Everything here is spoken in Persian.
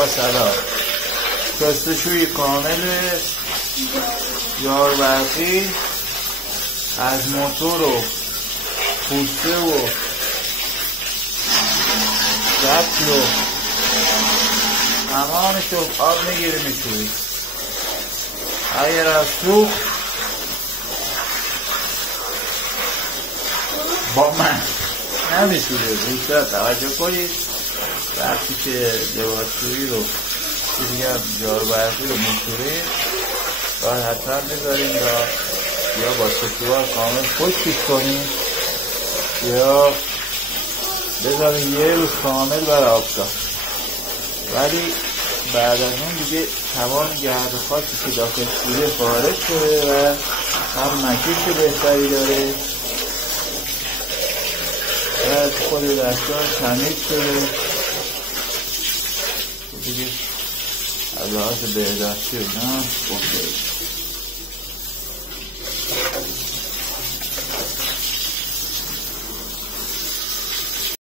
با سلام. شستشوی کامل جار برقی از موتور و پوسته و دفتر و همانشو آب میگیره میشوید. اگر از سوخت با من نمیشوده. بیشتر توجه کنید وقتی که لباسشویی رو دیگه جار برقی رو میشورید باید حتما بذاریم یا با سطوار کامل خشکش کنیم یا بذاریم یه روز کامل بر آفتاب. ولی بعد از اون دیگه تمام گرد خاکی که داخل بوده خارج شده و هم مکش بهتری داره و از خود دستگاه تمیز شده دیگه از لحاظ بهداشتی و نه گفته